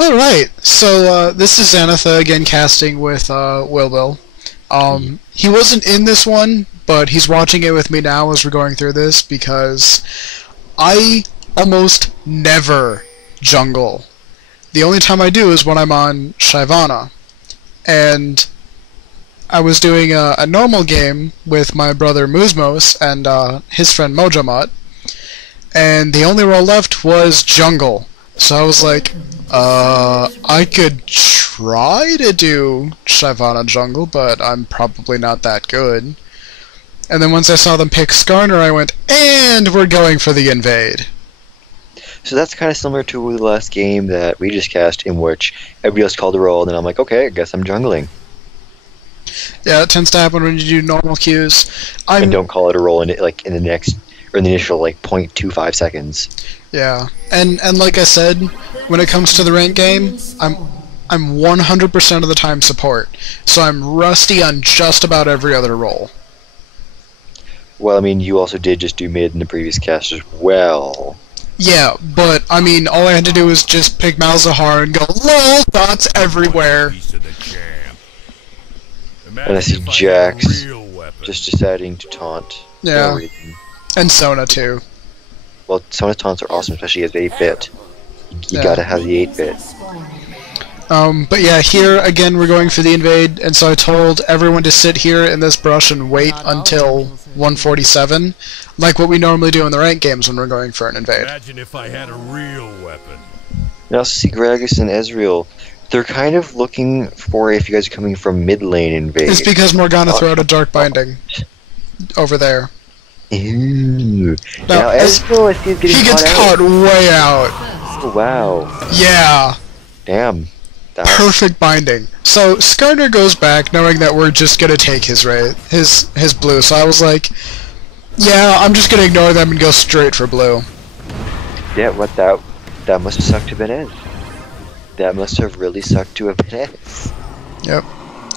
Alright, so this is Xanatha again casting with Will. He wasn't in this one, but he's watching it with me now as we're going through this because I almost never jungle. The only time I do is when I'm on Shyvana. And I was doing a normal game with my brother Muzmos and his friend Mojamot, and the only role left was jungle. So I was like, I could try to do Shyvana jungle, but I'm probably not that good. And then once I saw them pick Skarner, I went, and we're going for the invade. So that's kind of similar to the last game that we just cast, in which everybody else called a roll, and then I'm like, okay, I guess I'm jungling. Yeah, it tends to happen when you do normal queues. And don't call it a roll in the next, or in the initial 0.25 seconds. Yeah, and like I said, when it comes to the rank game, I'm 100% of the time support, so I'm rusty on just about every other role. Well, I mean, you also did just do mid in the previous cast as well. Yeah, but, I mean, all I had to do was just pick Malzahar and go, LOL, dots everywhere. And I see Jax just deciding to taunt. Yeah, and Sona too. Well, Sona's taunts are awesome, especially as 8-bit. You gotta have the 8-bit. But yeah, here, again, we're going for the invade, and so I told everyone to sit here in this brush and wait until 147, like what we normally do in the rank games when we're going for an invade. Imagine if I had a real weapon. I also see Gragas and Ezreal. They're kind of looking for if you guys are coming from mid lane invade. It's because Morgana threw out a dark binding over there. Ooh. Now Ezreal, I see, is getting he gets caught way out. Oh, wow. Yeah. Damn. Perfect binding. So Skarner goes back knowing that we're just gonna take his blue. So I was like, yeah, I'm just gonna ignore them and go straight for blue. Yeah, what that must have sucked to Benez. That must have really sucked to a Benez. Yep.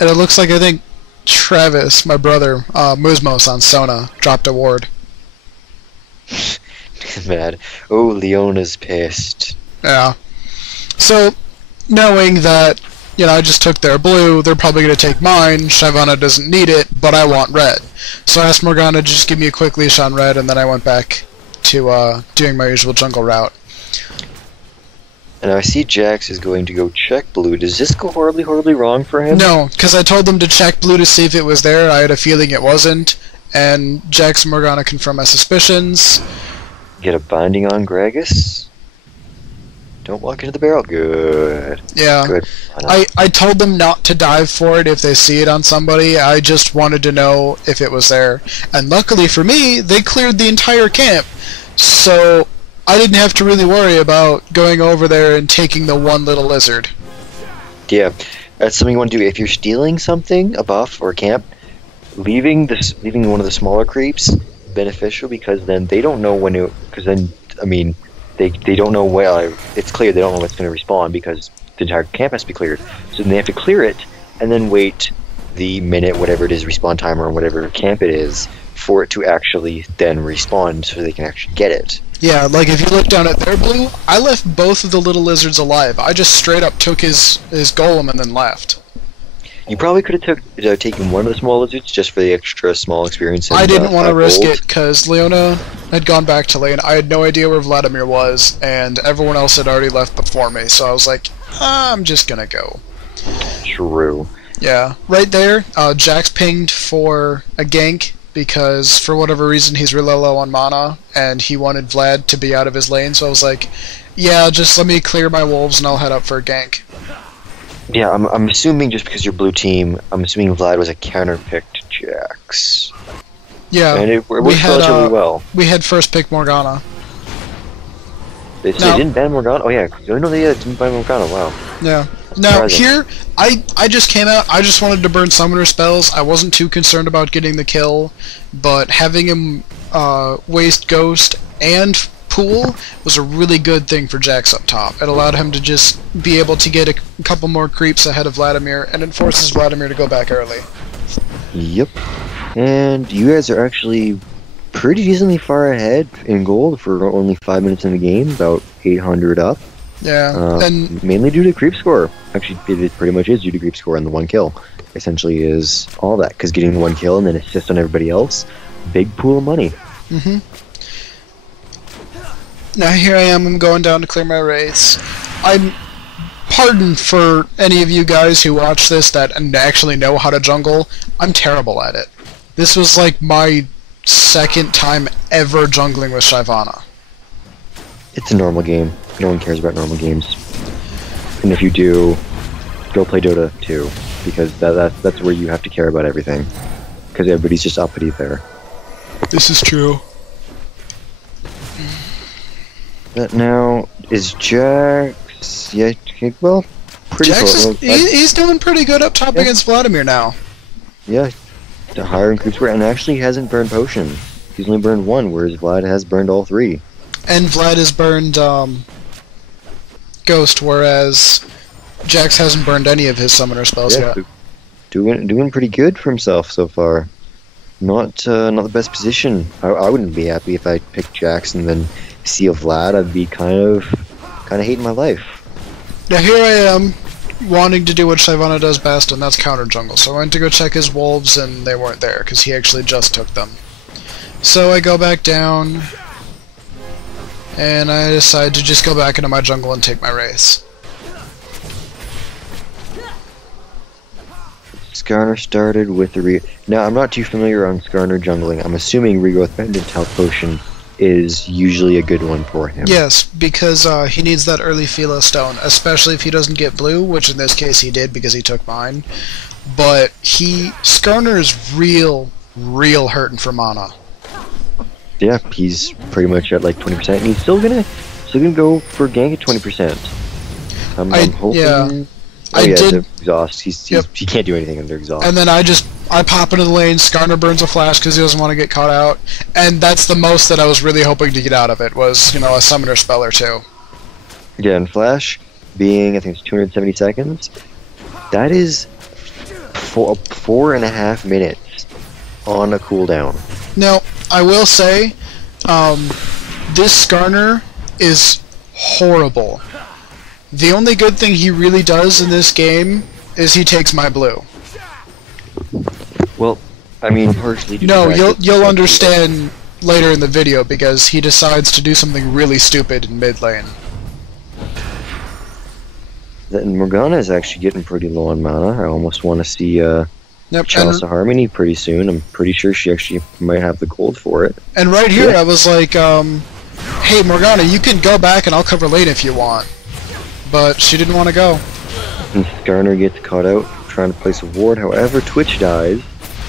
And it looks like, I think Travis, my brother, Muzmos on Sona, dropped a ward. Mad. Oh, Leona's pissed. Yeah. So, knowing that, you know, I just took their blue, they're probably going to take mine, Shyvana doesn't need it, but I want red. So I asked Morgana to just give me a quick leash on red, and then I went back to doing my usual jungle route. And I see Jax is going to go check blue. Does this go horribly, horribly wrong for him? No, because I told them to check blue to see if it was there. I had a feeling it wasn't, and Jax and Morgana confirmed my suspicions. Get a binding on Gragas. Don't walk into the barrel. Good. Yeah. Good. I told them not to dive for it if they see it on somebody. I just wanted to know if it was there. And luckily for me, they cleared the entire camp. So I didn't have to really worry about going over there and taking the one little lizard. Yeah. That's something you want to do. If you're stealing something, a buff or a camp, leaving one of the smaller creeps beneficial, because then they don't know when to, because then, I mean, they don't know, well, it's clear they don't know what's going to respawn because the entire camp has to be cleared. So then they have to clear it and then wait the minute, whatever it is, respawn timer or whatever camp it is, for it to actually then respawn so they can actually get it. Yeah, like if you look down at their blue, I left both of the little lizards alive. I just straight up took his golem and then left. You probably could have taken one of the small lizards just for the extra small experience. I didn't want to risk it because Leona had gone back to lane. I had no idea where Vladimir was, and everyone else had already left before me. So I was like, I'm just gonna go. True. Yeah, right there. Jax pinged for a gank because for whatever reason he's really low on mana, and he wanted Vlad to be out of his lane. So I was like, yeah, just let me clear my wolves and I'll head up for a gank. Yeah, I'm assuming just because you're blue team, I'm assuming Vlad was a counter-picked Jax. Yeah, and it worked relatively well. We had first pick Morgana. They didn't ban Morgana? Oh yeah, no, they didn't ban Morgana, wow. Yeah. Now here, I just came out, I just wanted to burn summoner spells. I wasn't too concerned about getting the kill, but having him waste Ghost and Pool was a really good thing for Jax up top. It allowed him to just be able to get a couple more creeps ahead of Vladimir, and it forces Vladimir to go back early. Yep. And you guys are actually pretty decently far ahead in gold for only 5 minutes in the game, about 800 up. Yeah, and mainly due to creep score. Actually, it pretty much is due to creep score and the one kill. Essentially, is all that because getting the one kill and then assist on everybody else, big pool of money. now here I am. I'm going down to clear my wraiths. I'm pardon for any of you guys who watch this that actually know how to jungle. I'm terrible at it. This was like my second time ever jungling with Shyvana. It's a normal game. No one cares about normal games. And if you do, go play Dota 2, because that's where you have to care about everything. Because everybody's just uppity there. This is true. But now, is Jax... Yeah, well, pretty Jax close. he's doing pretty good up top against Vladimir now. Yeah, the higher in creep score, and actually hasn't burned potion. He's only burned one, whereas Vlad has burned all three. And Vlad has burned Ghost, whereas Jax hasn't burned any of his summoner spells yet. Doing pretty good for himself so far. Not the best position. I wouldn't be happy if I picked Jax and then see a Vlad. I'd be kind of hating my life. Now here I am, wanting to do what Shyvana does best, and that's counter jungle. So I went to go check his wolves, and they weren't there because he actually just took them. So I go back down, and I decide to just go back into my jungle and take my race. Skarner started with the Now, I'm not too familiar on Skarner jungling. I'm assuming Regrowth Pendant Health Potion is usually a good one for him. Yes, because he needs that early Philo Stone, especially if he doesn't get blue, which in this case he did because he took mine. But Skarner is real hurting for mana. Yeah, he's pretty much at like 20%, and he's still gonna go for gank at 20%. I'm hoping. Yeah. Oh, yeah, did the exhaust. He can't do anything under exhaust. And then I pop into the lane, Skarner burns a flash because he doesn't want to get caught out, and that's the most that I was really hoping to get out of it, was, a summoner spell or two. Yeah, and flash being, I think it's 270 seconds, that is 4.5 minutes on a cooldown. Now, I will say, this Skarner is horrible. The only good thing he really does in this game is he takes my blue. Well, I mean, partially. No, you'll understand later in the video because he decides to do something really stupid in mid lane. Morgana is actually getting pretty low on mana. I almost want to see Chalice of Harmony pretty soon. I'm pretty sure she actually might have the gold for it. And right here, I was like, hey Morgana, you can go back and I'll cover lane if you want. But she didn't want to go. And Skarner gets caught out trying to place a ward. However, Twitch dies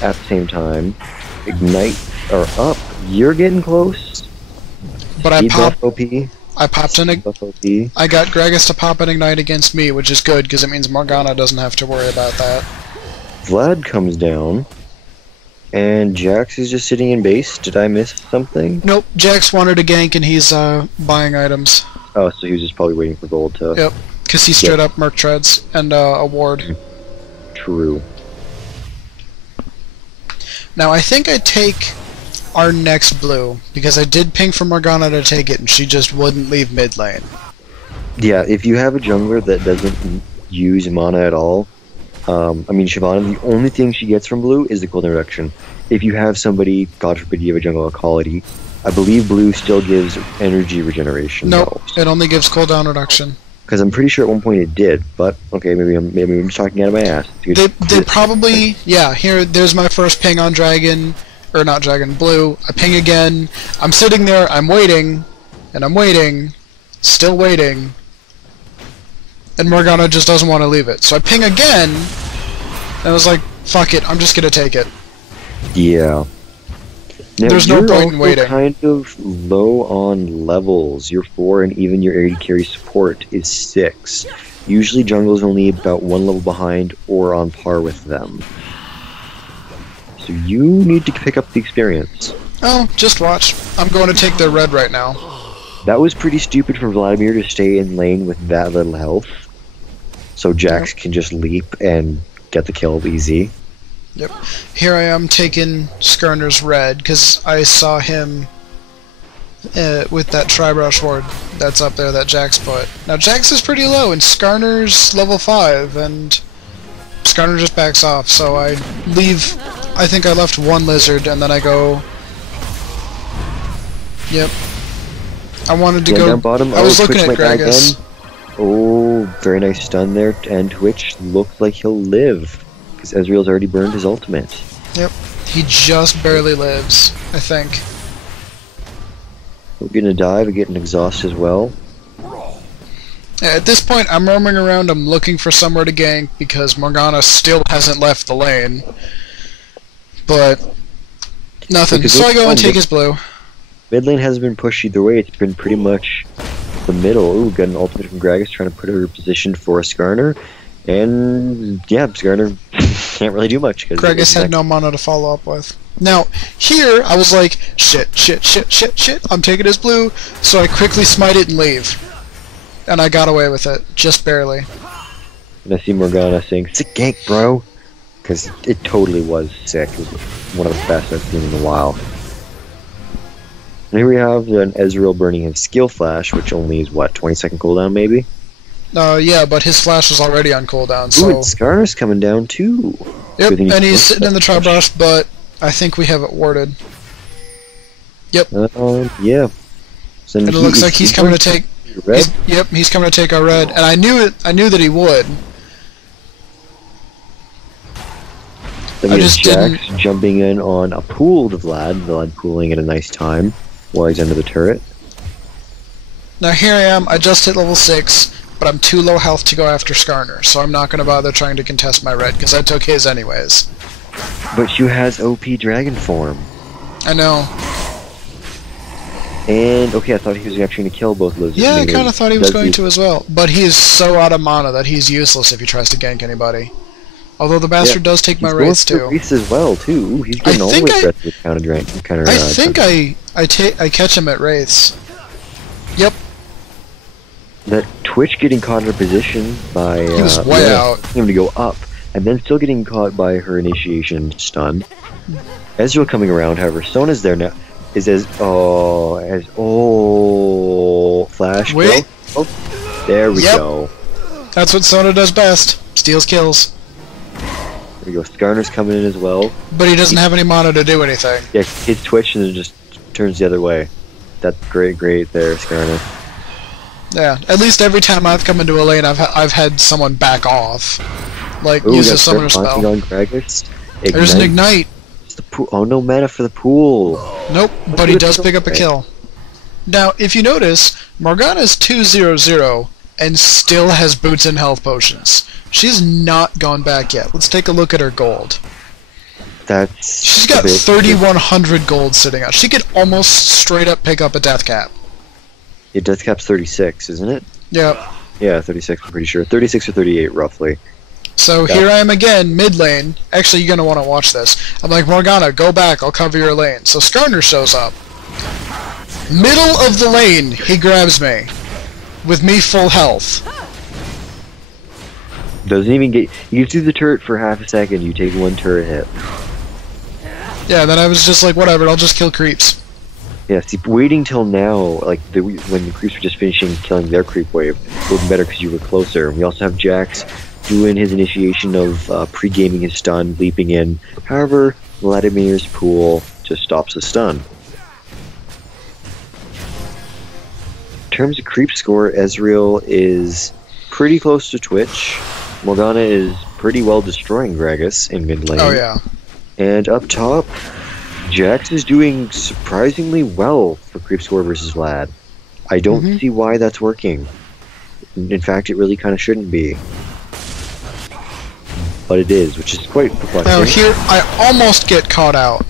at the same time. Ignite are up. You're getting close. But I popped OP. I popped in. I got Gragas to pop an Ignite against me, which is good because it means Morgana doesn't have to worry about that. Vlad comes down, and Jax is just sitting in base. Did I miss something? Nope. Jax wanted a gank, and he's buying items. Oh, so he was just probably waiting for gold to... Yep, because he straight up Merc Treads and a ward. True. Now, I think I take our next blue, because I did ping for Morgana to take it, and she just wouldn't leave mid lane. Yeah, if you have a jungler that doesn't use mana at all, I mean, Shyvana, the only thing she gets from blue is the cooldown reduction. If you have somebody, God forbid you have a jungle ecology, I believe blue still gives energy regeneration. Nope, it only gives cooldown reduction. Because I'm pretty sure at one point it did, but okay, maybe I'm just talking out of my ass. They probably, yeah. There's my first ping on dragon, or not dragon, blue. I ping again. I'm sitting there. I'm waiting, and I'm waiting, still waiting, and Morgana just doesn't want to leave it. So I ping again, and I was like, "Fuck it, I'm just gonna take it." Yeah. Now, there's no point in waiting. You're kind of low on levels. Your 4 and even your AD carry support is 6. Usually jungle is only about 1 level behind or on par with them. So you need to pick up the experience. Oh, just watch. I'm going to take their red right now. That was pretty stupid for Vladimir to stay in lane with that little health. So Jax can just leap and get the kill easy. Yep. Here I am taking Skarner's red, because I saw him with that Tri-Brush ward that's up there that Jax put. Now Jax is pretty low, and Skarner's level 5, and Skarner just backs off, so I leave... I think I left one lizard, and then I go... Yep. I wanted to go... Down bottom. I was looking Twitch at might die Gragas. again. Oh, very nice stun there, and Twitch looks like he'll live, because Ezreal's already burned his ultimate. Yep. He just barely lives, I think. We're gonna dive and get an exhaust as well. At this point, I'm roaming around, I'm looking for somewhere to gank, because Morgana still hasn't left the lane. But... nothing. Because So I go and take his blue. Mid lane hasn't been pushed either way, it's been pretty much the middle. Ooh, got an ultimate from Gragas trying to put her in position for Skarner. And yeah, Skarner can't really do much. Gragas had no mana to follow up with. Now, here, I was like, shit, I'm taking his blue, so I quickly smite it and leave. And I got away with it, just barely. And I see Morgana saying, "Sick gank, bro!" Because it totally was sick. It was one of the best I've seen in a while. And here we have an Ezreal burning his skill flash, which only is, what, 20-second cooldown, maybe? Yeah, but his flash was already on cooldown, so... Ooh, and Skarner's coming down, too. Yep, and he's sitting in the Tri-Brush, but I think we have it warded. Yep. Yeah. So And it looks like he's coming to take... Red? Yep, he's coming to take our red, and I knew that he would. Then I we have just Jax jumping in on a pooled Vlad pooling at a nice time while he's under the turret. Now here I am, I just hit level 6, but I'm too low health to go after Skarner, so I'm not going to bother trying to contest my red, because I took his anyways. But you has OP Dragon form. I know. And, okay, I thought he was actually going to kill both lizards. Yeah, I kind of thought he was going Does to as well, but he is so out of mana that he's useless if he tries to gank anybody. Although the bastard does take my wraiths too. Wraiths as well too. Ooh, he's getting all the way aggressive with counter. I think I catch him at wraiths. Yep. That Twitch getting caught in her position by he was way out. Him to go up, and then still getting caught by her initiation stun. Ezreal coming around, however, Sona's there now. Flash. Wait. Go. Oh, there we go. That's what Sona does best. Steals kills. There we go. Skarner's coming in as well. But he doesn't have any mana to do anything. Yeah, hits Twitch and then just turns the other way. That's great there, Skarner. Yeah, at least every time I've come into a lane, I've had someone back off. Like, Ooh, use a summoner spell. On Gragas. There's an ignite. Oh, no mana for the pool. Nope, but he does pick up a kill. Now, if you notice, Morgana's 2-0-0 and still has boots and health potions. She's not gone back yet. Let's take a look at her gold. She's got 3,100 gold sitting out. She could almost straight up pick up a death cap. Yeah, death cap's 36, isn't it? Yep. Yeah, 36, I'm pretty sure. 36 or 38, roughly. So here I am again, mid lane. Actually, you're going to want to watch this. I'm like, Morgana, go back, I'll cover your lane. So Skarner shows up. Middle of the lane, he grabs me. With me full health. Doesn't even get... You do the turret for half a second, you take one turret hit. Yeah, then I was just like, whatever, I'll just kill creeps. Yeah, see, waiting till now, like, when the creeps were just finishing killing their creep wave, would have been better because you were closer. We also have Jax doing his initiation of pre-gaming his stun, leaping in. However, Vladimir's pool just stops the stun. In terms of creep score, Ezreal is pretty close to Twitch. Morgana is pretty well destroying Gragas in mid lane. Oh yeah. And up top, Jax is doing surprisingly well for creep score versus Vlad. I don't see why that's working. In fact, it really kind of shouldn't be. But it is, which is quite perplexing. Now here, I almost get caught out.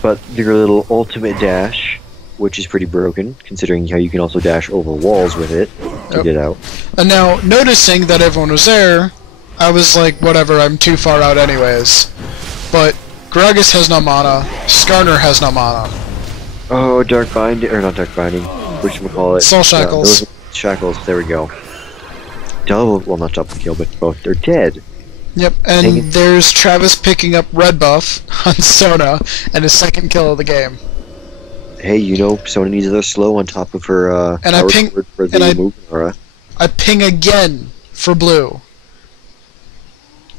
But your little ultimate dash, which is pretty broken, considering how you can also dash over walls with it to get out. And now, noticing that everyone was there, I was like, whatever, I'm too far out anyways. But Gragas has no mana, Skarner has no mana. Oh, Dark Binding, or not Dark Binding, whatchamacallit? Soul Shackles. Shackles, there we go. Well, not double kill, but both are dead. Yep, and there's Travis picking up red buff on Sona, and his second kill of the game. hey, you know, Sona needs another slow on top of her And I power ping- cord for the and I- movement aura. I ping again for blue.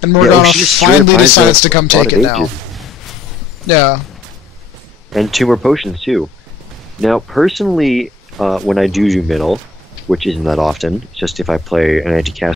And Yeah, Morgana she just sure finally finds decides out to come a lot take of it now. ages. Yeah. And 2 more potions, too. Now, personally, when I do middle, which isn't that often, it's just if I play an anti-cast